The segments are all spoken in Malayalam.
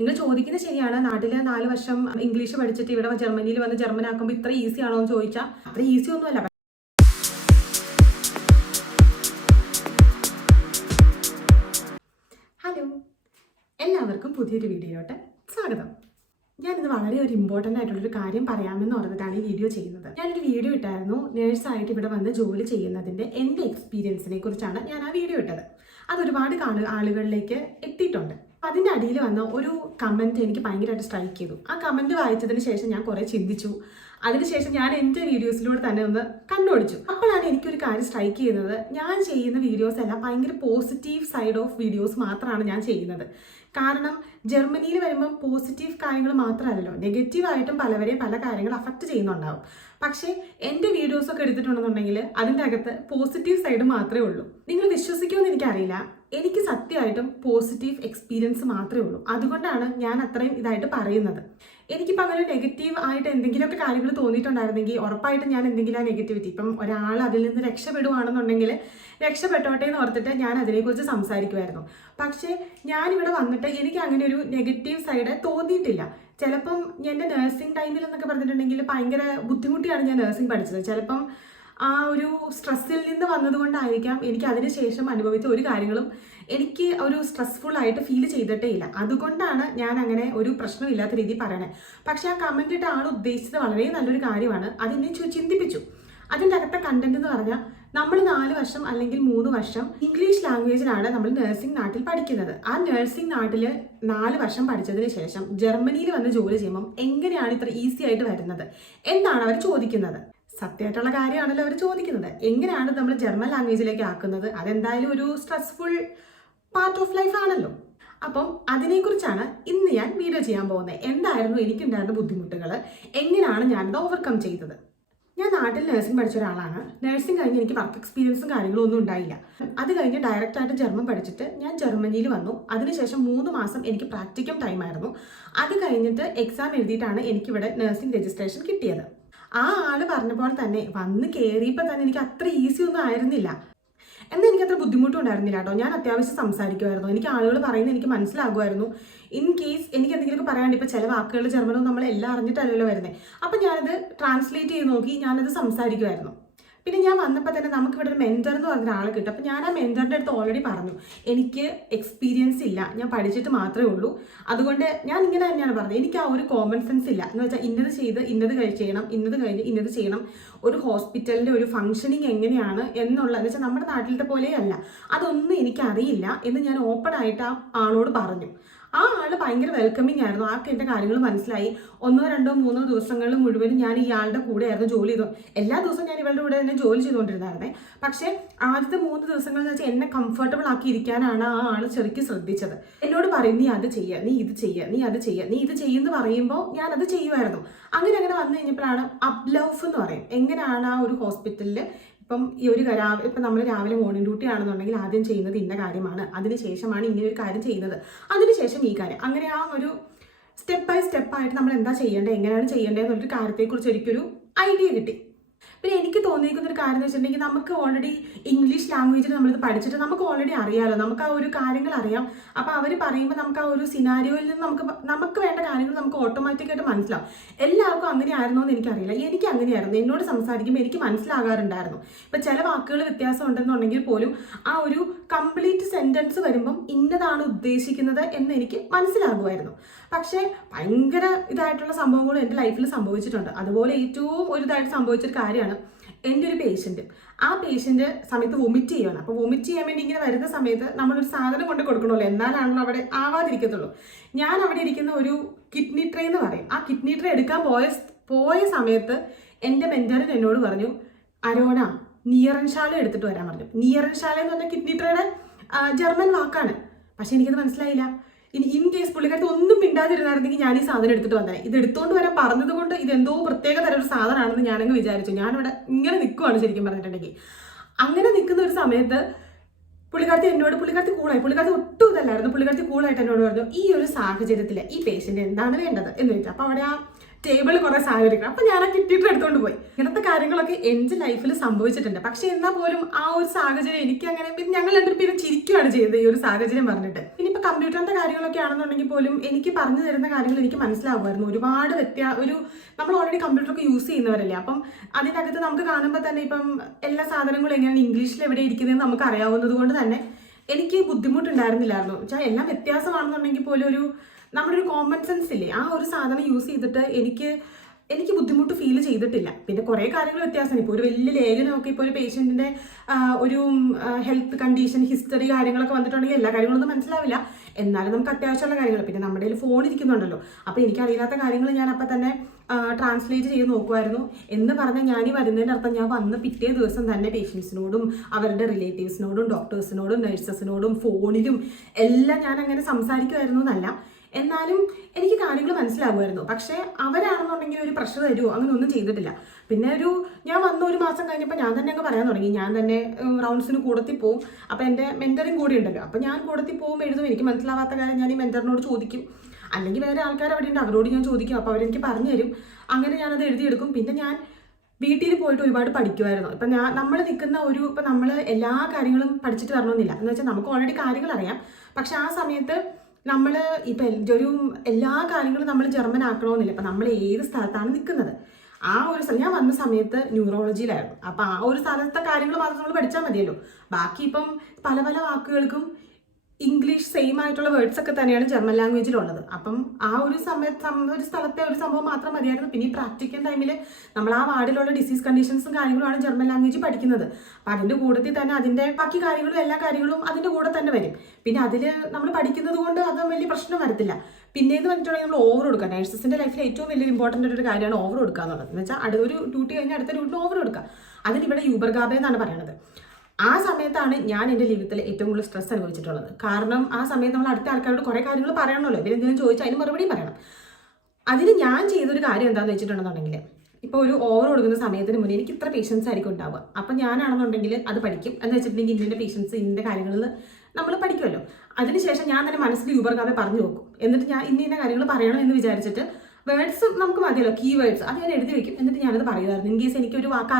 നിങ്ങൾ ചോദിക്കുന്നത് ശരിയാണ്. നാട്ടിൽ 4 വർഷം ഇംഗ്ലീഷ് പഠിച്ചിട്ട് ഇവിടെ ജർമ്മനിയിൽ വന്ന് ജർമ്മനാക്കുമ്പോൾ ഇത്ര ഈസി ആണോ എന്ന് ചോദിച്ചാൽ അത്ര ഈസി ഒന്നുമല്ല. ഹലോ, എല്ലാവർക്കും പുതിയൊരു വീഡിയോയിലോട്ട് സ്വാഗതം. ഞാനിത് വളരെ ഒരു ഇമ്പോർട്ടൻ്റ് ആയിട്ടുള്ളൊരു കാര്യം പറയാമെന്ന് പറഞ്ഞിട്ടാണ് ഈ വീഡിയോ ചെയ്യുന്നത്. ഞാനൊരു വീഡിയോ ഇട്ടായിരുന്നു, നേഴ്സായിട്ട് ഇവിടെ വന്ന് ജോലി ചെയ്യുന്നതിൻ്റെ എൻ്റെ എക്സ്പീരിയൻസിനെ കുറിച്ചാണ് ഞാൻ ആ വീഡിയോ ഇട്ടത്. അതൊരുപാട് ആളുകളിലേക്ക് എത്തിയിട്ടുണ്ട്. അതിൻ്റെ അടിയിൽ വന്ന ഒരു കമൻറ്റ് എനിക്ക് ഭയങ്കരമായിട്ട് സ്ട്രൈക്ക് ചെയ്തു. ആ കമൻറ്റ് വായിച്ചതിന് ശേഷം ഞാൻ കുറേ ചിന്തിച്ചു. അതിനുശേഷം ഞാൻ എൻ്റെ വീഡിയോസിലൂടെ തന്നെ ഒന്ന് കണ്ടുപിടിച്ചു. അപ്പോഴാണ് എനിക്കൊരു കാര്യം സ്ട്രൈക്ക് ചെയ്യുന്നത്. ഞാൻ ചെയ്യുന്ന വീഡിയോസ് എല്ലാം ഭയങ്കര പോസിറ്റീവ് സൈഡ് ഓഫ് വീഡിയോസ് മാത്രമാണ് ഞാൻ ചെയ്യുന്നത്. കാരണം ജർമ്മനിയിൽ വരുമ്പം പോസിറ്റീവ് കാര്യങ്ങൾ മാത്രമല്ലല്ലോ, നെഗറ്റീവായിട്ടും പലവരെയും പല കാര്യങ്ങൾ അഫക്റ്റ് ചെയ്യുന്നുണ്ടാവും. പക്ഷേ എൻ്റെ വീഡിയോസൊക്കെ എടുത്തിട്ടുണ്ടെന്നുണ്ടെങ്കിൽ അതിൻ്റെ അകത്ത് പോസിറ്റീവ് സൈഡ് മാത്രമേ ഉള്ളൂ. നിങ്ങൾ വിശ്വസിക്കുമെന്ന് എനിക്കറിയില്ല, എനിക്ക് സത്യമായിട്ടും പോസിറ്റീവ് എക്സ്പീരിയൻസ് മാത്രമേ ഉള്ളൂ. അതുകൊണ്ടാണ് ഞാൻ അത്രയും ഇതായിട്ട് പറയുന്നത്. എനിക്കിപ്പോൾ അങ്ങനെ നെഗറ്റീവ് ആയിട്ട് എന്തെങ്കിലുമൊക്കെ കാര്യങ്ങൾ തോന്നിയിട്ടുണ്ടായിരുന്നെങ്കിൽ ഉറപ്പായിട്ടും ഞാൻ എന്തെങ്കിലും ആ നെഗറ്റിവിറ്റി, ഇപ്പം ഒരാൾ അതിൽ നിന്ന് രക്ഷപ്പെടുകയാണെന്നുണ്ടെങ്കിൽ രക്ഷപ്പെട്ടോട്ടെ എന്ന് ഓർത്തിട്ട് ഞാൻ അതിനെക്കുറിച്ച് സംസാരിക്കുമായിരുന്നു. പക്ഷേ ഞാനിവിടെ വന്നിട്ട് എനിക്ക് അങ്ങനെ ഒരു നെഗറ്റീവ് സൈഡ് തോന്നിയിട്ടില്ല. ചിലപ്പം എൻ്റെ നഴ്സിംഗ് ടൈമിൽ എന്നൊക്കെ പറഞ്ഞിട്ടുണ്ടെങ്കിൽ ഭയങ്കര ബുദ്ധിമുട്ടിയാണ് ഞാൻ നഴ്സിംഗ് പഠിച്ചത്. ചിലപ്പം ആ ഒരു സ്ട്രെസ്സിൽ നിന്ന് വന്നതുകൊണ്ടായിരിക്കാം എനിക്ക് അതിന് ശേഷം അനുഭവിച്ച ഒരു കാര്യങ്ങളും എനിക്ക് ഒരു സ്ട്രെസ്ഫുൾ ആയിട്ട് ഫീൽ ചെയ്തിട്ടേ ഇല്ല. അതുകൊണ്ടാണ് ഞാൻ അങ്ങനെ ഒരു പ്രശ്നമില്ലാത്ത രീതിയിൽ പറയണേ. പക്ഷേ ആ കമൻറ്റ് ഇട്ട ആൾ ഉദ്ദേശിച്ചത് വളരെ നല്ലൊരു കാര്യമാണ്. അതെന്നെ ചിന്തിപ്പിച്ചു. അതിൻ്റെ അകത്തെ കണ്ടന്റ് എന്ന് പറഞ്ഞാൽ നമ്മൾ 4 വർഷം അല്ലെങ്കിൽ 3 വർഷം ഇംഗ്ലീഷ് ലാംഗ്വേജിലാണ് നമ്മൾ നഴ്സിംഗ് നാട്ടിൽ പഠിക്കുന്നത്. ആ നഴ്സിംഗ് നാട്ടിൽ 4 വർഷം പഠിച്ചതിന് ശേഷം ജർമ്മനിയിൽ വന്ന് ജോലി ചെയ്യുമ്പം എങ്ങനെയാണ് ഇത്ര ഈസി ആയിട്ട് വരുന്നത് എന്നാണ് അവർ ചോദിക്കുന്നത്. സത്യമായിട്ടുള്ള കാര്യമാണല്ലോ അവർ ചോദിക്കുന്നത്. എങ്ങനെയാണ് നമ്മൾ ജർമ്മൻ ലാംഗ്വേജിലേക്ക് ആക്കുന്നത്? അതെന്തായാലും ഒരു സ്ട്രെസ്ഫുൾ പാർട്ട് ഓഫ് ലൈഫ് ആണല്ലോ. അപ്പം അതിനെക്കുറിച്ചാണ് ഇന്ന് ഞാൻ വീഡിയോ ചെയ്യാൻ പോകുന്നത്. എന്തായിരുന്നു എനിക്കുണ്ടായിരുന്ന ബുദ്ധിമുട്ടുകൾ, എങ്ങനെയാണ് ഞാനത് ഓവർകം ചെയ്തത്. ഞാൻ നാട്ടിൽ നഴ്സിംഗ് പഠിച്ച ഒരാളാണ്. നഴ്സിംഗ് കഴിഞ്ഞ് എനിക്ക് വർക്ക് എക്സ്പീരിയൻസും കാര്യങ്ങളും ഒന്നും ഉണ്ടായില്ല. അത് കഴിഞ്ഞ് ഡയറക്റ്റായിട്ട് ജർമ്മൻ പഠിച്ചിട്ട് ഞാൻ ജർമ്മനിയിൽ വന്നു. അതിനുശേഷം 3 മാസം എനിക്ക് പ്രാക്ടിക്കൽ ടൈമായിരുന്നു. അത് കഴിഞ്ഞിട്ട് എക്സാം എഴുതിയിട്ടാണ് എനിക്കിവിടെ നഴ്സിംഗ് രജിസ്ട്രേഷൻ കിട്ടിയത്. ആ ആൾ പറഞ്ഞ പോലെ തന്നെ വന്ന് കയറിയപ്പോൾ തന്നെ എനിക്ക് അത്ര ഈസി ഒന്നും ആയിരുന്നില്ല. എന്നാൽ എനിക്കത്ര ബുദ്ധിമുട്ടും ഉണ്ടായിരുന്നില്ല കേട്ടോ. ഞാൻ അത്യാവശ്യം സംസാരിക്കുമായിരുന്നു. എനിക്ക് ആളുകൾ പറയുന്നത് എനിക്ക് മനസ്സിലാകുമായിരുന്നു. ഇൻ കേസ് എനിക്ക് എന്തെങ്കിലുമൊക്കെ പറയാണ്ട്, ഇപ്പോൾ ചില വാക്കുകൾ ജർമ്മനും നമ്മൾ എല്ലാം അറിഞ്ഞിട്ടല്ലല്ലോ വരുന്നത്. അപ്പം ഞാനത് ട്രാൻസ്ലേറ്റ് ചെയ്ത് നോക്കി ഞാനത് സംസാരിക്കുമായിരുന്നു. പിന്നെ ഞാൻ വന്നപ്പോൾ തന്നെ നമുക്കിവിടെ ഒരു മെൻറ്റർ എന്ന് പറഞ്ഞ ഒരാളെ കിട്ടും. അപ്പം ഞാൻ ആ മെൻറ്ററിൻ്റെ അടുത്ത് ഓൾറെഡി പറഞ്ഞു, എനിക്ക് എക്സ്പീരിയൻസ് ഇല്ല, ഞാൻ പഠിച്ചിട്ട് മാത്രമേ ഉള്ളൂ. അതുകൊണ്ട് ഞാൻ ഇങ്ങനെ തന്നെയാണ് പറഞ്ഞത്, എനിക്ക് ആ ഒരു കോമൺ സെൻസ് ഇല്ല. എന്ന് വെച്ചാൽ ഇന്നത് ചെയ്ത് ഇന്നത് ചെയ്യണം, ഇന്നത് കഴിഞ്ഞ് ഇന്നത് ചെയ്യണം. ഒരു ഹോസ്പിറ്റലിൻ്റെ ഒരു ഫംഗ്ഷനിങ് എങ്ങനെയാണ് എന്ന് വെച്ചാൽ നമ്മുടെ നാട്ടിലത്തെ പോലെയല്ല, അതൊന്നും എനിക്കറിയില്ല എന്ന് ഞാൻ ഓപ്പൺ ആയിട്ട് ആ ആളോട് പറഞ്ഞു. ആ ആൾ ഭയങ്കര വെൽക്കമിങ് ആയിരുന്നു. ആൾക്ക് എൻ്റെ കാര്യങ്ങൾ മനസ്സിലായി. 1, 2, 3 ദിവസങ്ങളിൽ മുഴുവനും ഞാൻ ഇയാളുടെ കൂടെ ആയിരുന്നു ജോലി ചെയ്തു. എല്ലാ ദിവസവും ഞാൻ ഇവളുടെ കൂടെ തന്നെ ജോലി ചെയ്തുകൊണ്ടിരുന്നായിരുന്നേ. പക്ഷേ ആദ്യത്തെ 3 ദിവസങ്ങൾ എന്ന് വെച്ചാൽ എന്നെ കംഫർട്ടബിൾ ആക്കി ഇരിക്കാനാണ് ആ ആൾ ശരിക്കും ശ്രദ്ധിച്ചത്. എന്നോട് പറയും, നീ അത് ചെയ്യുക, നീ ഇത് ചെയ്യുക, നീ അത് ചെയ്യുക, നീ ഇത് ചെയ്യുമെന്ന് പറയുമ്പോൾ ഞാൻ അത് ചെയ്യുമായിരുന്നു. അങ്ങനെ വന്നു കഴിഞ്ഞപ്പോഴാണ് അപ്ലൗഫ് എന്ന് പറയും. എങ്ങനെയാണ് ആ ഒരു ഹോസ്പിറ്റലിൽ ഇപ്പം ഇപ്പം നമ്മൾ രാവിലെ മോർണിംഗ് ഡ്യൂട്ടി ആണെന്നുണ്ടെങ്കിൽ ആദ്യം ചെയ്യുന്നത് ഇന്ന കാര്യമാണ്, അതിനുശേഷമാണ് ഇങ്ങനെ ഒരു കാര്യം ചെയ്യുന്നത്, അതിനുശേഷം ഈ കാര്യം, അങ്ങനെ ആ ഒരു സ്റ്റെപ്പ് ബൈ സ്റ്റെപ്പായിട്ട് നമ്മൾ എന്താ ചെയ്യേണ്ടത്, എങ്ങനെയാണ് ചെയ്യേണ്ടത് എന്നൊരു കാര്യത്തെക്കുറിച്ച് എനിക്കൊരു ഐഡിയ കിട്ടി. പിന്നെ എനിക്ക് തോന്നിയിരിക്കുന്ന ഒരു കാര്യം എന്ന് വെച്ചിട്ടുണ്ടെങ്കിൽ, നമുക്ക് ഓൾറെഡി ഇംഗ്ലീഷ് ലാംഗ്വേജിൽ നമ്മളിത് പഠിച്ചിട്ട് നമുക്ക് ഓൾറെഡി അറിയാമല്ലോ, നമുക്ക് ആ ഒരു കാര്യങ്ങൾ അറിയാം. അപ്പോൾ അവർ പറയുമ്പോൾ നമുക്ക് ആ ഒരു സിനാരിയോയിൽ നിന്ന് നമുക്ക് വേണ്ട കാര്യങ്ങൾ നമുക്ക് ഓട്ടോമാറ്റിക്കായിട്ട് മനസ്സിലാവും. എല്ലാവർക്കും അങ്ങനെ ആയിരുന്നോ എന്ന് എനിക്കറിയില്ല. എനിക്ക് അങ്ങനെയായിരുന്നു. എന്നോട് സംസാരിക്കുമ്പോൾ എനിക്ക് മനസ്സിലാകാറുണ്ടായിരുന്നു. ഇപ്പം ചില വാക്കുകൾ വ്യത്യാസം ഉണ്ടെന്നുണ്ടെങ്കിൽ പോലും ആ ഒരു കംപ്ലീറ്റ് സെൻറ്റൻസ് വരുമ്പം ഇന്നതാണ് ഉദ്ദേശിക്കുന്നത് എന്ന് എനിക്ക് മനസ്സിലാകുമായിരുന്നു. പക്ഷേ ഭയങ്കര ഇതായിട്ടുള്ള സംഭവങ്ങളും എൻ്റെ ലൈഫിൽ സംഭവിച്ചിട്ടുണ്ട്. അതുപോലെ ഏറ്റവും ഒരു ഇതായിട്ട് സംഭവിച്ചൊരു കാര്യമാണ്, എൻ്റെ ഒരു പേഷ്യൻറ്റ്, ആ പേഷ്യൻറ്റ് സമയത്ത് വൊമിറ്റ് ചെയ്യുകയാണ്. അപ്പോൾ വൊമിറ്റ് ചെയ്യാൻ വേണ്ടി ഇങ്ങനെ വരുന്ന സമയത്ത് നമ്മളൊരു സാധനം കൊണ്ട് കൊടുക്കണമല്ലോ, എന്നാലാണല്ലോ അവിടെ ആവാതിരിക്കത്തുള്ളൂ. ഞാൻ അവിടെ ഇരിക്കുന്ന ഒരു കിഡ്നി ട്രേ എന്ന് പറയും. ആ കിഡ്നി ട്രേ എടുക്കാൻ പോയ സമയത്ത് എൻ്റെ മെൻറ്ററിൻ എന്നോട് പറഞ്ഞു, അരോണ നിയറൻശാല എടുത്തിട്ട് വരാൻ പറഞ്ഞു. നിയറൻശാല എന്ന് പറഞ്ഞാൽ കിഡ്നി ട്രേയുടെ ജർമ്മൻ വാക്കാണ്. പക്ഷെ എനിക്കത് മനസ്സിലായില്ല. ഇനി ഇൻ കേസ് പുള്ളിക്കാരത്ത് ഒന്നും മിണ്ടാതിരുന്നായിരുന്നെങ്കിൽ ഞാൻ ഈ സാധനം എടുത്തിട്ട് വന്നേ. ഇത് എടുത്തുകൊണ്ട് വരാൻ പറഞ്ഞത് കൊണ്ട് ഇതെന്തോ പ്രത്യേക തരം ഒരു സാധനമാണെന്ന് ഞാനങ്ങ് വിചാരിച്ചു. ഞാനിവിടെ ഇങ്ങനെ നിൽക്കുവാണ് ശരിക്കും പറഞ്ഞിട്ടുണ്ടെങ്കിൽ. അങ്ങനെ നിൽക്കുന്ന ഒരു സമയത്ത് പുള്ളിക്കാരത്തി കൂളായി. പുള്ളിക്കാരത്തി ഒട്ടും ഇതല്ലായിരുന്നു. പുള്ളിക്കാരത്തി കൂളായിട്ട് എന്നോട് പറഞ്ഞു, ഈ ഒരു സാഹചര്യത്തിൽ ഈ പേഷ്യൻ്റ് എന്താണ് വേണ്ടത് എന്ന് ചോദിച്ചു. അപ്പോൾ അവിടെ ആ ടേബിൾ കുറേ സാഹചര്യങ്ങൾ, അപ്പം ഞാൻ ആ കിട്ടിയിട്ട് എടുത്തുകൊണ്ട് പോയി. ഇങ്ങനത്തെ കാര്യങ്ങളൊക്കെ എൻ്റെ ലൈഫിൽ സംഭവിച്ചിട്ടുണ്ട്. പക്ഷെ എന്നാൽ പോലും ആ ഒരു സാഹചര്യം എനിക്ക് അങ്ങനെ, പിന്നെ ഞങ്ങൾ രണ്ടുപേരും ചിരിക്കുകയാണ് ചെയ്തത് ഈ ഒരു സാഹചര്യം പറഞ്ഞിട്ട്. ഇനിയിപ്പോൾ ഇപ്പൊ കമ്പ്യൂട്ടറിന്റെ കാര്യങ്ങളൊക്കെ ആണെന്നുണ്ടെങ്കിൽ പോലും എനിക്ക് പറഞ്ഞു തരുന്ന കാര്യങ്ങൾ എനിക്ക് മനസ്സിലാവുമായിരുന്നു. ഒരുപാട് നമ്മൾ ഓൾറെഡി കമ്പ്യൂട്ടറൊക്കെ യൂസ് ചെയ്യുന്നവരല്ലേ, അപ്പം അതിനകത്ത് നമുക്ക് കാണുമ്പോൾ തന്നെ ഇപ്പം എല്ലാ സാധനങ്ങളും എങ്ങനെയാണ് ഇംഗ്ലീഷിൽ എവിടെ ഇരിക്കുന്നതെന്ന് നമുക്ക് അറിയാവുന്നത് കൊണ്ട് തന്നെ എനിക്ക് ബുദ്ധിമുട്ടുണ്ടായിരുന്നില്ലായിരുന്നു. വെച്ചാൽ എല്ലാം വ്യത്യാസമാണെന്നുണ്ടെങ്കിൽ പോലും നമ്മുടെ ഒരു കോമൺ സെൻസ് ഇല്ലേ, ആ ഒരു സാധനം യൂസ് ചെയ്തിട്ട് എനിക്ക് ബുദ്ധിമുട്ട് ഫീൽ ചെയ്തിട്ടില്ല. പിന്നെ കുറേ കാര്യങ്ങൾ വ്യത്യാസമാണ്. ഇപ്പോൾ ഒരു വലിയ ലേഖനമൊക്കെ ഇപ്പോൾ ഒരു പേഷ്യൻറ്റിൻ്റെ ഒരു ഹെൽത്ത് കണ്ടീഷൻ ഹിസ്റ്ററി കാര്യങ്ങളൊക്കെ വന്നിട്ടുണ്ടെങ്കിൽ എല്ലാ കാര്യങ്ങളൊന്നും മനസ്സിലാവില്ല. എന്നാലും നമുക്ക് അത്യാവശ്യമുള്ള കാര്യങ്ങൾ, പിന്നെ നമ്മുടെ കയ്യിൽ ഫോൺ ഇരിക്കുന്നുണ്ടല്ലോ, അപ്പോൾ എനിക്കറിയാത്ത കാര്യങ്ങൾ ഞാൻ അപ്പം തന്നെ ട്രാൻസ്ലേറ്റ് ചെയ്ത് നോക്കുമായിരുന്നു. എന്ന് പറഞ്ഞാൽ ഞാൻ ഈ വരുന്നതിൻ്റെ അർത്ഥം ഞാൻ വന്ന് പിറ്റേ ദിവസം തന്നെ പേഷ്യൻസിനോടും അവരുടെ റിലേറ്റീവ്സിനോടും ഡോക്ടേഴ്സിനോടും നഴ്സസിനോടും ഫോണിലും എല്ലാം ഞാൻ അങ്ങനെ സംസാരിക്കുമായിരുന്നു എന്നല്ല. എന്നാലും എനിക്ക് കാര്യങ്ങൾ മനസ്സിലാകുമായിരുന്നു. പക്ഷേ അവരാണെന്നുണ്ടെങ്കിൽ ഒരു പ്രഷർ തരുമോ അങ്ങനെ ഒന്നും ചെയ്തിട്ടില്ല. പിന്നെ ഞാൻ വന്ന ഒരു മാസം കഴിഞ്ഞപ്പോൾ ഞാൻ തന്നെ അങ്ങ് പറയാൻ തുടങ്ങി. ഞാൻ തന്നെ റൗണ്ട്സിന് കൂടത്തിൽ പോവും. അപ്പോൾ എൻ്റെ മെൻറ്ററിങ് കൂടി ഉണ്ടല്ലോ, അപ്പോൾ ഞാൻ കൂടത്തിൽ പോകുമ്പോൾ എഴുതും. എനിക്ക് മനസ്സിലാവാത്ത കാര്യം ഞാൻ ഈ മെൻറ്ററിനോട് ചോദിക്കും, അല്ലെങ്കിൽ വേറെ ആൾക്കാർ അവിടെ ഉണ്ട് അവരോട് ഞാൻ ചോദിക്കും. അപ്പോൾ അവരെനിക്ക് പറഞ്ഞു തരും. അങ്ങനെ ഞാനത് എഴുതിയെടുക്കും. പിന്നെ ഞാൻ വീട്ടിൽ പോയിട്ട് ഒരുപാട് പഠിക്കുമായിരുന്നു. ഇപ്പം നമ്മൾ നിൽക്കുന്ന ഇപ്പം നമ്മൾ എല്ലാ കാര്യങ്ങളും പഠിച്ചിട്ട് വരണമെന്നില്ല. എന്ന് വെച്ചാൽ നമുക്ക് ഓൾറെഡി കാര്യങ്ങൾ അറിയാം. പക്ഷെ ആ സമയത്ത് നമ്മൾ ഇപ്പം എല്ലാ കാര്യങ്ങളും നമ്മൾ ജർമ്മൻ ആക്കണമെന്നില്ല. ഇപ്പം നമ്മൾ ഏത് സ്ഥലത്താണ് നിൽക്കുന്നത്, ആ ഒരു സ്ഥലം ഞാൻ വന്ന സമയത്ത് ന്യൂറോളജിയിലായിരുന്നു. അപ്പം ആ ഒരു സ്ഥലത്തെ കാര്യങ്ങൾ മാത്രം നമ്മൾ പഠിച്ചാൽ മതിയല്ലോ. ബാക്കി ഇപ്പം പല പല വാക്കുകൾക്കും ഇംഗ്ലീഷ് സെയിം ആയിട്ടുള്ള വേർഡ്സ് ഒക്കെ തന്നെയാണ് ജർമ്മൻ ലാംഗ്വേജിലുള്ളത്. അപ്പം ആ ഒരു ഒരു സ്ഥലത്തെ ഒരു സംഭവം മാത്രം മതിയായിരുന്നു. പിന്നെ ഈ പ്രാക്ടിക്കൽ ടൈമിൽ നമ്മൾ ആ വാർഡിലുള്ള ഡിസീസ് കണ്ടീഷൻസും കാര്യങ്ങളുമാണ് ജർമ്മൻ ലാംഗ്വേജ് പഠിക്കുന്നത്. അപ്പം അതിൻ്റെ കൂട്ടത്തിൽ തന്നെ അതിൻ്റെ ബാക്കി കാര്യങ്ങളും എല്ലാ കാര്യങ്ങളും അതിൻ്റെ കൂടെ തന്നെ വരും. പിന്നെ അതിൽ നമ്മൾ പഠിക്കുന്നത് കൊണ്ട് അത് വലിയ പ്രശ്നം വരത്തില്ല. പിന്നേന്ന് പറഞ്ഞിട്ടുണ്ടെങ്കിൽ നമ്മൾ ഓവർ കൊടുക്കുക. നഴ്സസിൻ്റെ ലൈഫിൽ ഏറ്റവും വലിയ ഇമ്പോർട്ടൻ്റ് ഒരു കാര്യമാണ് ഓവർ കൊടുക്കുക എന്നുള്ളത്. എന്ന് വെച്ചാൽ ഒരു ഡ്യൂട്ടി കഴിഞ്ഞാൽ അടുത്ത ഡ്യൂട്ടിന് ഓവർ കൊടുക്കുക. അതിനിവിടെ യൂബർഗാബെ എന്നാണ് പറയുന്നത്. ആ സമയത്താണ് ഞാൻ എൻ്റെ ജീവിതത്തിൽ ഏറ്റവും കൂടുതൽ സ്ട്രെസ് അനുഭവിച്ചിട്ടുള്ളത്. കാരണം ആ സമയത്ത് നമ്മൾ അടുത്ത ആൾക്കാരോട് കുറേ കാര്യങ്ങൾ പറയണമല്ലോ, ഇവരെന്തെങ്കിലും ചോദിച്ചാൽ അതിന് മറുപടിയും പറയണം. അതിന് ഞാൻ ചെയ്തൊരു കാര്യം എന്താണെന്ന് വെച്ചിട്ടുണ്ടെന്നുണ്ടെങ്കിൽ, ഇപ്പോൾ ഒരു ഓവർ കൊടുക്കുന്ന സമയത്തിന് മുന്നേ എനിക്ക് ഇത്ര പേഷ്യൻസ് ആയിരിക്കും ഉണ്ടാവുക. അപ്പം ഞാനാണെന്നുണ്ടെങ്കിൽ അത് പഠിക്കും. എന്ന് വെച്ചിട്ടുണ്ടെങ്കിൽ ഇന്ന പേഷ്യൻസ് ഇന്ന കാര്യങ്ങളിൽ നമ്മൾ പഠിക്കുമല്ലോ. അതിനുശേഷം ഞാൻ തന്നെ മനസ്സിൽ യൂബർഗാബെ പറഞ്ഞു നോക്കും. എന്നിട്ട് ഞാൻ ഇന്ന കാര്യങ്ങൾ പറയണം എന്ന് വിചാരിച്ചിട്ട് വേർഡ്സ് നമുക്ക് മതിയല്ലോ, കീ വേർഡ്സ് അത് ഞാൻ എഴുതി വെക്കും. എന്നിട്ട് ഞാനത് പറയുമായിരുന്നു. ഇൻ കേസ് എനിക്കൊരു വാക്ക്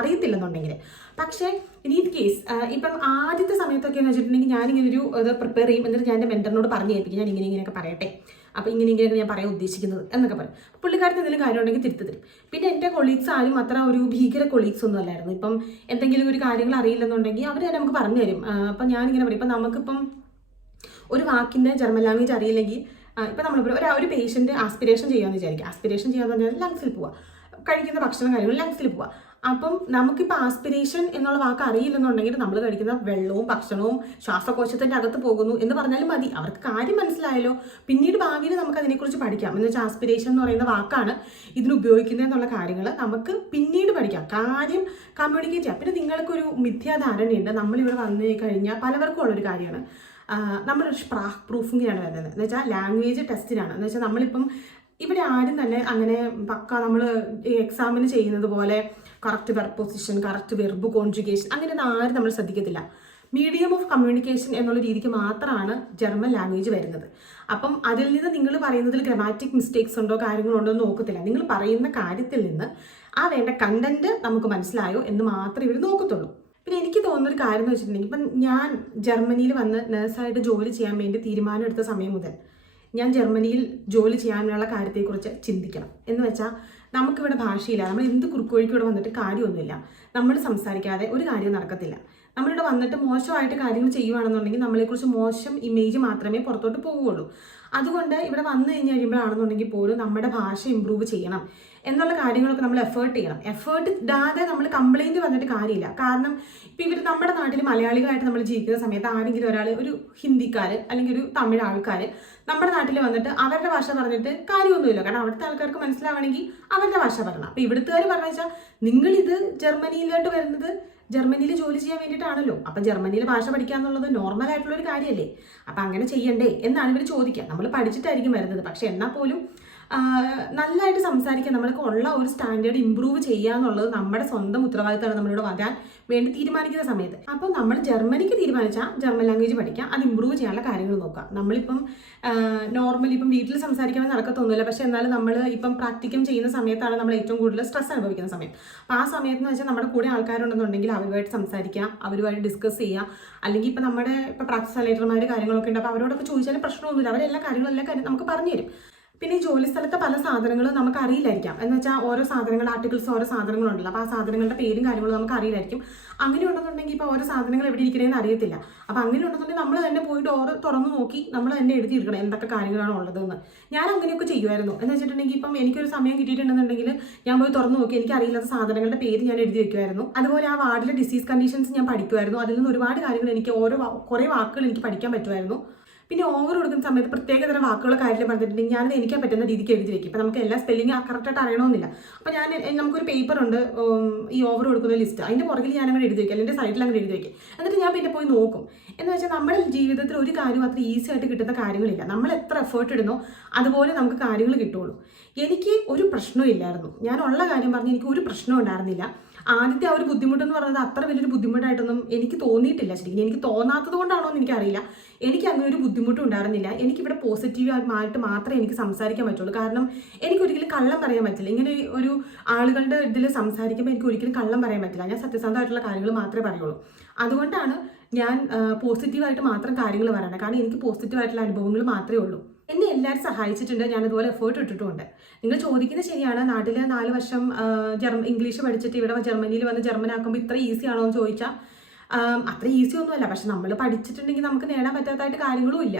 അറിയത്തില്ലെന്നുണ്ടെങ്കിൽ. പക്ഷേ ഇൻ കേസ് ഇപ്പം ആദ്യത്തെ സമയത്തൊക്കെ എന്ന് വെച്ചിട്ടുണ്ടെങ്കിൽ ഞാനിങ്ങനെ ഇത് പ്രിപ്പയർ ചെയ്യും. എന്നിട്ട് ഞാൻ എൻ്റെ മെൻറ്ററിനോട് പറഞ്ഞു കേൾപ്പിക്കും, ഞാൻ ഇങ്ങനെയൊക്കെ പറയട്ടെ, അപ്പോൾ ഇങ്ങനെയൊക്കെ ഞാൻ പറയാൻ ഉദ്ദേശിക്കുന്നത് എന്നൊക്കെ പറയും. പുള്ളിക്കാരത്തിന് എന്തെങ്കിലും കാര്യം ഉണ്ടെങ്കിൽ തിരുത്തി തരും. പിന്നെ എൻ്റെ കൊളീഗ്സ് ആരും അത്ര ഒരു ഭീകര കൊളീഗ്സ് ഒന്നും അല്ലായിരുന്നു. ഇപ്പം എന്തെങ്കിലും ഒരു കാര്യങ്ങൾ അറിയില്ലെന്നുണ്ടെങ്കിൽ അവർ തന്നെ നമുക്ക് പറഞ്ഞു തരും. അപ്പം ഞാനിങ്ങനെ പറയും, ഇപ്പം നമുക്കിപ്പം ഒരു വാക്കിൻ്റെ ജർമ്മൻ ലാംഗ്വേജ് അറിയില്ലെങ്കിൽ ഇപ്പം നമ്മളിപ്പോൾ ഒരു പേഷ്യൻ്റ് ആസ്പിരേഷൻ ചെയ്യാമെന്ന് വിചാരിക്കുക. ആസ്പിരേഷൻ ചെയ്യാന്ന് പറഞ്ഞാൽ ലങ്സിൽ പോവുക, കഴിക്കുന്ന ഭക്ഷണം കാര്യങ്ങൾ ലങ്സിൽ പോവുക. അപ്പം നമുക്കിപ്പോൾ ആസ്പിരേഷൻ എന്നുള്ള വാക്ക് അറിയില്ലെന്നുണ്ടെങ്കിൽ നമ്മൾ കഴിക്കുന്ന വെള്ളവും ഭക്ഷണവും ശ്വാസകോശത്തിൻ്റെ അകത്ത് പോകുന്നു എന്ന് പറഞ്ഞാലും മതി. അവർക്ക് കാര്യം മനസ്സിലായല്ലോ. പിന്നീട് ഭാവിയിൽ നമുക്ക് അതിനെക്കുറിച്ച് പഠിക്കാം. എന്ന് വെച്ചാൽ ആസ്പിരേഷൻ എന്ന് പറയുന്ന വാക്കാണ് ഇതിന് ഉപയോഗിക്കുന്നത് എന്നുള്ള കാര്യങ്ങൾ നമുക്ക് പിന്നീട് പഠിക്കാം. കാര്യം കമ്മ്യൂണിക്കേറ്റ് ചെയ്യാം. പിന്നെ നിങ്ങൾക്കൊരു മിഥ്യാധാരണയുണ്ട്. നമ്മളിവിടെ വന്നു കഴിഞ്ഞാൽ പലവർക്കും ഉള്ളൊരു കാര്യമാണ്, നമ്മളൊരു സ്പ്രാഹ് പ്രൂഫിങ്ങിനാണ് വരുന്നത്. എന്ന് വെച്ചാൽ ലാംഗ്വേജ് ടെസ്റ്റിനാണ്. എന്ന് വെച്ചാൽ നമ്മളിപ്പം ഇവിടെ ആരും തന്നെ അങ്ങനെ പക്ക നമ്മൾ എക്സാമിന് ചെയ്യുന്നത് പോലെ correct verb position, correct verb conjugation അങ്ങനെയൊന്നും ആരും നമ്മൾ ശ്രദ്ധിക്കത്തില്ല. മീഡിയം ഓഫ് കമ്മ്യൂണിക്കേഷൻ എന്നുള്ള രീതിക്ക് മാത്രമാണ് ജർമ്മൻ ലാംഗ്വേജ് വരുന്നത്. അപ്പം അതിൽ നിന്ന് നിങ്ങൾ പറയുന്നതിൽ ഗ്രാമാറ്റിക് മിസ്റ്റേക്സ് ഉണ്ടോ കാര്യങ്ങളുണ്ടോ എന്ന് നോക്കത്തില്ല. നിങ്ങൾ പറയുന്ന കാര്യത്തിൽ നിന്ന് ആ വേണ്ട കണ്ടന്റ് നമുക്ക് മനസ്സിലായോ എന്ന് മാത്രമേ ഇവർ നോക്കത്തുള്ളൂ. പിന്നെ എനിക്ക് തോന്നുന്നൊരു കാര്യം എന്ന് വെച്ചിട്ടുണ്ടെങ്കിൽ, ഇപ്പം ഞാൻ ജർമ്മനിയിൽ വന്ന് നഴ്സായിട്ട് ജോലി ചെയ്യാൻ വേണ്ടി തീരുമാനം എടുത്ത സമയം മുതൽ ഞാൻ ജർമ്മനിയിൽ ജോലി ചെയ്യാനുള്ള കാര്യത്തെക്കുറിച്ച് ചിന്തിക്കണം. എന്ന് വെച്ചാൽ നമുക്കിവിടെ ഭാഷയില്ല, നമ്മൾ എന്ത് കുറുക്കുവഴിക്കൂടെ വന്നിട്ട് കാര്യമൊന്നുമില്ല. നമ്മൾ സംസാരിക്കാതെ ഒരു കാര്യവും നടക്കത്തില്ല. നമ്മളിവിടെ വന്നിട്ട് മോശമായിട്ട് കാര്യങ്ങൾ ചെയ്യുകയാണെന്നുണ്ടെങ്കിൽ നമ്മളെക്കുറിച്ച് മോശം ഇമേജ് മാത്രമേ പുറത്തോട്ട് പോവുകയുള്ളൂ. അതുകൊണ്ട് ഇവിടെ വന്നു കഴിഞ്ഞ് കഴിയുമ്പോഴാണെന്നുണ്ടെങ്കിൽ പോലും നമ്മുടെ ഭാഷ ഇമ്പ്രൂവ് ചെയ്യണം എന്നുള്ള കാര്യങ്ങളൊക്കെ നമ്മൾ എഫേർട്ട് ചെയ്യണം. എഫേർട്ട് ഇടാതെ നമ്മൾ കംപ്ലൈൻറ്റ് വന്നിട്ട് കാര്യമില്ല. കാരണം ഇപ്പം ഇവർ നമ്മുടെ നാട്ടിൽ മലയാളികളായിട്ട് നമ്മൾ ജീവിക്കുന്ന സമയത്ത് ആരെങ്കിലും ഒരാൾ, ഒരു ഹിന്ദിക്കാർ അല്ലെങ്കിൽ ഒരു തമിഴ് ആൾക്കാർ നമ്മുടെ നാട്ടിൽ വന്നിട്ട് അവരുടെ ഭാഷ പറഞ്ഞിട്ട് കാര്യമൊന്നുമില്ല. കാരണം അവിടുത്തെ ആൾക്കാർക്ക് മനസ്സിലാവണമെങ്കിൽ അവരുടെ ഭാഷ പറയണം. അപ്പോൾ ഇവിടുത്തുകാർ പറഞ്ഞു വെച്ചാൽ നിങ്ങളിത് ജർമ്മനിയിലോട്ട് വരുന്നത് ജർമ്മനിയിൽ ജോലി ചെയ്യാൻ വേണ്ടിയിട്ടാണല്ലോ, അപ്പം ജർമ്മനിയിൽ ഭാഷ പഠിക്കുക എന്നുള്ളത് നോർമൽ ആയിട്ടുള്ളൊരു കാര്യമല്ലേ, അപ്പം അങ്ങനെ ചെയ്യണ്ടേ എന്നാണ് ഇവർ ചോദിക്കുക. നമ്മൾ പഠിച്ചിട്ടായിരിക്കും വരുന്നത്. പക്ഷെ എന്നാൽ പോലും നല്ലതായിട്ട് സംസാരിക്കാൻ നമ്മൾക്ക് ഉള്ള ഒരു സ്റ്റാൻഡേർഡ് ഇമ്പ്രൂവ് ചെയ്യുക എന്നുള്ളത് നമ്മുടെ സ്വന്തം ഉത്തരവാദിത്തമാണ് നമ്മളിവിടെ വരാൻ വേണ്ടി തീരുമാനിക്കുന്ന സമയത്ത്. അപ്പോൾ നമ്മൾ ജർമ്മനിക്ക് തീരുമാനിച്ചാൽ ജർമ്മൻ ലാംഗ്വേജ് പഠിക്കാം, അത് ഇമ്പ്രൂവ് ചെയ്യാനുള്ള കാര്യങ്ങൾ നോക്കാം. നമ്മളിപ്പം നോർമലി ഇപ്പം വീട്ടിൽ സംസാരിക്കാൻ നടക്കത്തൊന്നുമില്ല, പക്ഷേ എന്നാലും നമ്മൾ ഇപ്പം പ്രാക്ടിക്കം ചെയ്യുന്ന സമയത്താണ് നമ്മൾ ഏറ്റവും കൂടുതൽ സ്ട്രെസ് അനുഭവിക്കുന്ന സമയം. അപ്പോൾ ആ സമയത്ത് എന്ന് വെച്ചാൽ നമ്മുടെ കൂടെ ആൾക്കാരുണ്ടെന്നുണ്ടെങ്കിൽ അവരുമായിട്ട് സംസാരിക്കുക, അവരുമായിട്ട് ഡിസ്കസ് ചെയ്യുക. അല്ലെങ്കിൽ ഇപ്പം നമ്മുടെ ഇപ്പോൾ പ്രാക്ടീസ് അലൈറ്റർമാർ കാര്യങ്ങളൊക്കെ ഉണ്ട്, അപ്പോൾ അവരോടൊക്കെ ചോദിച്ചാലും പ്രശ്നമൊന്നുമില്ല, അവരെല്ലാ കാര്യങ്ങളും നമുക്ക് പറഞ്ഞു തരും. പിന്നെ ഈ ജോലി സ്ഥലത്തെ പല സാധനങ്ങളും നമുക്ക് അറിയില്ലായിരിക്കാം. എന്ന് വെച്ചാൽ ഓരോ സാധനങ്ങൾ ആർട്ടിക്കിൾസ് ഓരോ സാധനങ്ങളുണ്ടല്ലോ, അപ്പോൾ ആ സാധനങ്ങളുടെ പേരും കാര്യങ്ങളും നമുക്ക് അറിയില്ലായിരിക്കും. അങ്ങനെ ഉണ്ടെന്നുണ്ടെങ്കിൽ ഇപ്പോൾ ഓരോ സാധനങ്ങൾ എവിടെ ഇരിക്കണേന്ന് അറിയത്തില്ല. അപ്പോൾ അങ്ങനെ ഉണ്ടെന്നുണ്ടെങ്കിൽ നമ്മൾ തന്നെ പോയി ഡോർ തുറന്നു നോക്കി നമ്മൾ തന്നെ എഴുതിയെടുക്കണം എന്തൊക്കെ കാര്യങ്ങളാണ് ഉള്ളതെന്ന്. ഞാൻ അങ്ങനെയൊക്കെ ചെയ്യുമായിരുന്നു. എന്ന് വെച്ചിട്ടുണ്ടെങ്കിൽ ഇപ്പം എനിക്കൊരു സമയം കിട്ടിയിട്ടുണ്ടെന്നുണ്ടെങ്കിൽ ഞാൻ പോയി തുറന്നു നോക്കി എനിക്ക് അറിയില്ലാത്ത സാധനങ്ങളുടെ പേര് ഞാൻ എഴുതി വെക്കുമായിരുന്നു. അതുപോലെ ആ വാർഡിലെ ഡിസീസ് കണ്ടീഷൻസ് ഞാൻ പഠിക്കുമായിരുന്നു. അതിൽ നിന്ന് ഒരുപാട് കാര്യങ്ങൾ എനിക്ക് കുറേ വാക്കുകൾ എനിക്ക് പഠിക്കാൻ പറ്റുമായിരുന്നു. പിന്നെ ഓവർ കൊടുക്കുന്ന സമയത്ത് പ്രത്യേകതരം വാക്കുകളെ കാര്യത്തിൽ പറഞ്ഞിട്ടുണ്ടെങ്കിൽ ഞാൻ എനിക്ക് പറ്റുന്ന രീതിക്ക് എഴുതി വെക്കും. ഇപ്പം നമുക്ക് എല്ലാ സ്പെല്ലിങ് കറക്റ്റായിട്ട് അറിയണമെന്നില്ല. അപ്പോൾ നമുക്കൊരു പേപ്പർ ഉണ്ട് ഈ ഓവർ കൊടുക്കുന്ന ലിസ്റ്റ്, അതിൻ്റെ പുറകിൽ ഞാൻ അങ്ങനെ എഴുതി വയ്ക്കും, അല്ലെങ്കിൽ സൈഡിൽ അങ്ങനെ എഴുതി വയ്ക്കും. എന്നിട്ട് ഞാൻ പിന്നെ പോയി നോക്കും. എന്ന് വെച്ചാൽ നമ്മുടെ ജീവിതത്തിൽ ഒരു കാര്യം അത്ര ഈസി ആയിട്ട് കിട്ടുന്ന കാര്യങ്ങളില്ല. നമ്മൾ എത്ര എഫേർട്ട് ഇടുന്നോ അതുപോലെ നമുക്ക് കാര്യങ്ങൾ കിട്ടുള്ളൂ. എനിക്ക് ഒരു പ്രശ്നവും ഇല്ലായിരുന്നു. ഞാൻ ഉള്ള കാര്യം പറഞ്ഞ് എനിക്ക് ഒരു പ്രശ്നവും ഉണ്ടായിരുന്നില്ല. ആദ്യത്തെ ആ ഒരു ബുദ്ധിമുട്ടെന്ന് പറയുന്നത് അത്ര വലിയൊരു ബുദ്ധിമുട്ടായിട്ടൊന്നും എനിക്ക് തോന്നിയിട്ടില്ല. ശരിക്കും എനിക്ക് തോന്നാത്തത് കൊണ്ടാണോ എന്ന് എനിക്കറിയില്ല. എനിക്ക് അങ്ങനെ ഒരു ബുദ്ധിമുട്ടും ഉണ്ടായിരുന്നില്ല. എനിക്കിവിടെ പോസിറ്റീവായിട്ട് മാത്രമേ എനിക്ക് സംസാരിക്കാൻ പറ്റുള്ളൂ. കാരണം എനിക്കൊരിക്കലും കള്ളം പറയാൻ പറ്റില്ല. ഇങ്ങനെ ഒരു ആളുകളുടെ ഇതിൽ സംസാരിക്കുമ്പോൾ എനിക്ക് ഒരിക്കലും കള്ളം പറയാൻ പറ്റില്ല. ഞാൻ സത്യസന്ധമായിട്ടുള്ള കാര്യങ്ങൾ മാത്രമേ പറയുള്ളൂ. അതുകൊണ്ടാണ് ഞാൻ പോസിറ്റീവായിട്ട് മാത്രം കാര്യങ്ങൾ പറയണത്. കാരണം എനിക്ക് പോസിറ്റീവായിട്ടുള്ള അനുഭവങ്ങൾ മാത്രമേ ഉള്ളൂ. എന്നെ എല്ലാവരും സഹായിച്ചിട്ടുണ്ട്. ഞാനതുപോലെ എഫേർട്ട് ഇട്ടിട്ടുമുണ്ട്. നിങ്ങൾ ചോദിക്കുന്നത് ശരിയാണ്. നാട്ടിൽ 4 വർഷം ഇംഗ്ലീഷ് പഠിച്ചിട്ട് ഇവിടെ ജർമ്മനിയിൽ വന്ന് ജർമ്മനാക്കുമ്പോൾ ഇത്ര ഈസി ആണോ എന്ന് ചോദിച്ചാൽ അത്ര ഈസി ഒന്നുമല്ല. പക്ഷെ നമ്മൾ പഠിച്ചിട്ടുണ്ടെങ്കിൽ നമുക്ക് നേടാൻ പറ്റാത്തതായിട്ട് കാര്യങ്ങളും ഇല്ല.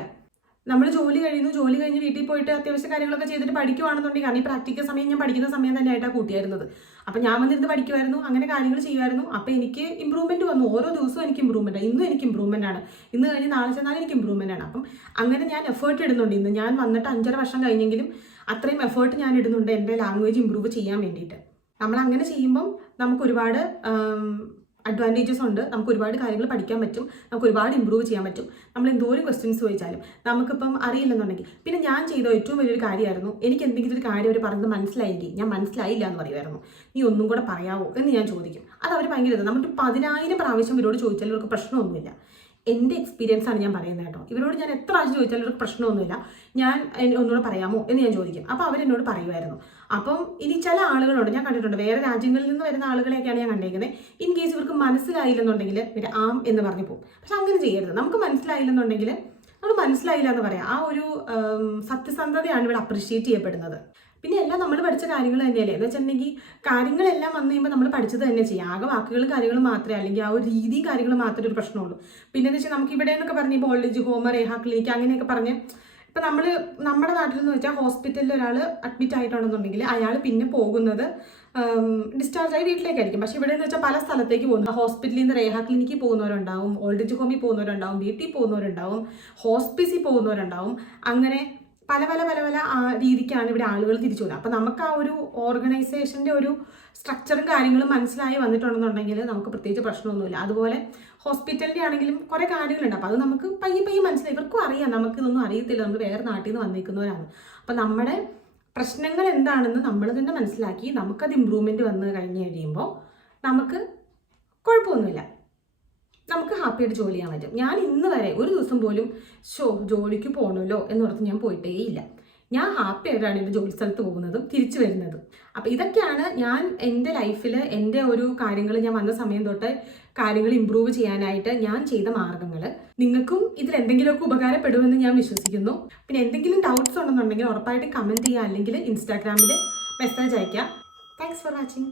നമ്മൾ ജോലി കഴിഞ്ഞ് വീട്ടിൽ പോയിട്ട് അത്യാവശ്യം കാര്യങ്ങളൊക്കെ ചെയ്തിട്ട് പഠിക്കുവാണെന്നുണ്ടെങ്കിൽ, കാരണം ഈ പ്രാക്ടിക്കൽ സമയം ഞാൻ പഠിക്കുന്ന സമയം തന്നെയായിട്ടാണ് കൂട്ടിയായിരുന്നത്. അപ്പം ഞാൻ വന്നിരുന്ന് പഠിക്കുമായിരുന്നു, അങ്ങനെ കാര്യങ്ങൾ ചെയ്യുമായിരുന്നു. അപ്പോൾ എനിക്ക് ഇമ്പ്രൂവ്മെൻറ്റ് വന്നു. ഓരോ ദിവസവും എനിക്ക് ഇമ്പ്രൂവ്മെൻ്റ് ആണ്. ഇന്നും എനിക്ക് ഇമ്പ്രൂവ്മെൻ്റ് ആണ്. ഇന്ന് കഴിഞ്ഞ് നാളെ ചെന്നാലും എനിക്ക് ഇമ്പ്രൂവ്മെൻ്റ് ആണ്. അപ്പം അങ്ങനെ ഞാൻ എഫേർട്ട് ഇടുന്നുണ്ട്. ഇന്ന് ഞാൻ വന്നിട്ട് 5.5 വർഷം കഴിഞ്ഞെങ്കിലും അത്രയും എഫേർട്ട് ഞാൻ ഇടുന്നുണ്ട് എൻ്റെ ലാംഗ്വേജ് ഇമ്പ്രൂവ് ചെയ്യാൻ വേണ്ടിയിട്ട്. നമ്മൾ അങ്ങനെ ചെയ്യുമ്പം നമുക്ക് ഒരുപാട് അഡ്വാൻറ്റേജസ് ഉണ്ട്. നമുക്ക് ഒരുപാട് കാര്യങ്ങൾ പഠിക്കാൻ പറ്റും, നമുക്ക് ഒരുപാട് ഇമ്പ്രൂവ് ചെയ്യാൻ പറ്റും. നമ്മൾ എന്തോരം ക്വസ്റ്റ്യൻസ് ചോദിച്ചാലും നമുക്കിപ്പം അറിയില്ലെന്നുണ്ടെങ്കിൽ. പിന്നെ ഞാൻ ചെയ്ത ഏറ്റവും വലിയൊരു കാര്യമായിരുന്നു, എനിക്ക് എന്തെങ്കിലും ഒരു കാര്യം അവർ പറഞ്ഞത് മനസ്സിലായെങ്കിൽ ഞാൻ മനസ്സിലായില്ല എന്ന് പറയുമായിരുന്നു. നീ ഒന്നും കൂടെ പറയാവോ എന്ന് ഞാൻ ചോദിക്കും. അത് അവർ ഭയങ്കര നമുക്ക് 10,000 പ്രാവശ്യം ഇവരോട് ചോദിച്ചാലും ഇവർക്ക് പ്രശ്നമൊന്നുമില്ല. എൻ്റെ എക്സ്പീരിയൻസ് ആണ് ഞാൻ പറയുന്നത് കേട്ടോ. ഇവരോട് ഞാൻ എത്ര പ്രാവശ്യം ചോദിച്ചാലും ഇവർക്ക് പ്രശ്നമൊന്നുമില്ല. ഞാൻ ഒന്നുകൂടെ പറയാമോ എന്ന് ഞാൻ ചോദിക്കും. അപ്പോൾ അവരെന്നോട് പറയുമായിരുന്നു. അപ്പം ഇനി ചില ആളുകളുണ്ട്, ഞാൻ കണ്ടിട്ടുണ്ട്, വേറെ രാജ്യങ്ങളിൽ നിന്ന് വരുന്ന ആളുകളെയൊക്കെയാണ് ഞാൻ കണ്ടേക്കുന്നത്. ഇൻ കേസ് ഇവർക്ക് മനസ്സിലായില്ലെന്നുണ്ടെങ്കിൽ ഇവർ ആം എന്ന് പറഞ്ഞു പോകും. പക്ഷെ അങ്ങനെ ചെയ്യരുത്. നമുക്ക് മനസ്സിലായില്ലെന്നുണ്ടെങ്കിൽ നമ്മൾ മനസ്സിലായില്ല എന്ന് പറയാം. ആ ഒരു സത്യസന്ധതയാണ് ഇവിടെ അപ്രിഷ്യേറ്റ് ചെയ്യപ്പെടുന്നത്. പിന്നെ എല്ലാം നമ്മൾ പഠിച്ച കാര്യങ്ങൾ തന്നെയല്ലേ. എന്ന് വെച്ചിട്ടുണ്ടെങ്കിൽ കാര്യങ്ങളെല്ലാം വന്നു കഴിയുമ്പോൾ നമ്മൾ പഠിച്ചത് തന്നെ ചെയ്യാം. ആകെ വാക്കുകളും കാര്യങ്ങളും മാത്രമേ, അല്ലെങ്കിൽ ആ ഒരു രീതിയും കാര്യങ്ങളും മാത്രമേ ഒരു പ്രശ്നമുള്ളൂ. പിന്നെ എന്ന് വെച്ചാൽ നമുക്ക് ഇവിടെ എന്നൊക്കെ പറഞ്ഞ് ഇപ്പോൾ ഓൾഡ് ഏജ് ഹോം, റേഹ ക്ലിനിക്ക് അങ്ങനെയൊക്കെ പറഞ്ഞ് ഇപ്പം നമ്മുടെ നാട്ടിൽ എന്ന് വെച്ചാൽ ഹോസ്പിറ്റലിൽ ഒരാൾ അഡ്മിറ്റ് ആയിട്ടുണ്ടെന്നുണ്ടെങ്കിൽ അയാൾ പിന്നെ പോകുന്നത് ഡിസ്ചാർജ് ആയി വീട്ടിലേക്കായിരിക്കും. പക്ഷേ ഇവിടെ എന്ന് വെച്ചാൽ പല സ്ഥലത്തേക്ക് പോകുന്നു. ഹോസ്പിറ്റലിൽ നിന്ന് റേഹ ക്ലിനിക്കിൽ പോകുന്നവരുണ്ടാവും, ഓൾഡ് ഏജ് ഹോമിൽ പോകുന്നവരുണ്ടാവും, വീട്ടിൽ പോകുന്നവരുണ്ടാവും, ഹോസ്പിസിൽ പോകുന്നവരുണ്ടാവും. അങ്ങനെ പല രീതിക്കാണ് ഇവിടെ ആളുകൾ തിരിച്ചു പോകുന്നത്. അപ്പോൾ നമുക്ക് ആ ഒരു ഓർഗനൈസേഷൻ്റെ ഒരു സ്ട്രക്ചറും കാര്യങ്ങളും മനസ്സിലായി വന്നിട്ടുണ്ടെന്നുണ്ടെങ്കിൽ നമുക്ക് പ്രത്യേകിച്ച് പ്രശ്നമൊന്നുമില്ല. അതുപോലെ ഹോസ്പിറ്റലിൻ്റെ ആണെങ്കിലും കുറേ കാര്യങ്ങളുണ്ട്. അപ്പോൾ അത് നമുക്ക് പയ്യെ മനസ്സിലായി. ഇവർക്കും അറിയാം നമുക്കിതൊന്നും അറിയത്തില്ല, നമ്മൾ വേറെ നാട്ടിൽ നിന്ന് വന്നിരിക്കുന്നവരാണ്. അപ്പോൾ നമ്മുടെ പ്രശ്നങ്ങൾ എന്താണെന്ന് നമ്മൾ തന്നെ മനസ്സിലാക്കി നമുക്കത് ഇമ്പ്രൂവ്മെൻറ്റ് വന്ന് കഴിഞ്ഞ് കഴിയുമ്പോൾ നമുക്ക് കുഴപ്പമൊന്നുമില്ല, നമുക്ക് ഹാപ്പിയായിട്ട് ജോലി ചെയ്യാൻ പറ്റും. ഞാൻ ഇന്ന് വരെ ഒരു ദിവസം പോലും ജോലിക്ക് പോകണമല്ലോ എന്നോർത്ത് ഞാൻ പോയിട്ടേ ഇല്ല. ഞാൻ ഹാപ്പി ആയിട്ടാണ് എൻ്റെ ജോലി സ്ഥലത്ത് പോകുന്നതും തിരിച്ചു വരുന്നതും. അപ്പോൾ ഇതൊക്കെയാണ് ഞാൻ എൻ്റെ ലൈഫിൽ എൻ്റെ ഒരു കാര്യങ്ങൾ ഞാൻ വന്ന സമയം തൊട്ട് കാര്യങ്ങൾ ഇമ്പ്രൂവ് ചെയ്യാനായിട്ട് ഞാൻ ചെയ്ത മാർഗ്ഗങ്ങൾ. നിങ്ങൾക്കും ഇതിൽ എന്തെങ്കിലുമൊക്കെ ഉപകാരപ്പെടുമെന്ന് ഞാൻ വിശ്വസിക്കുന്നു. പിന്നെ എന്തെങ്കിലും ഡൗട്ട്സ് ഉണ്ടെന്നുണ്ടെങ്കിൽ ഉറപ്പായിട്ട് കമൻറ്റ് ചെയ്യുക, അല്ലെങ്കിൽ ഇൻസ്റ്റാഗ്രാമിൽ മെസ്സേജ് അയയ്ക്കുക. Thanks for watching.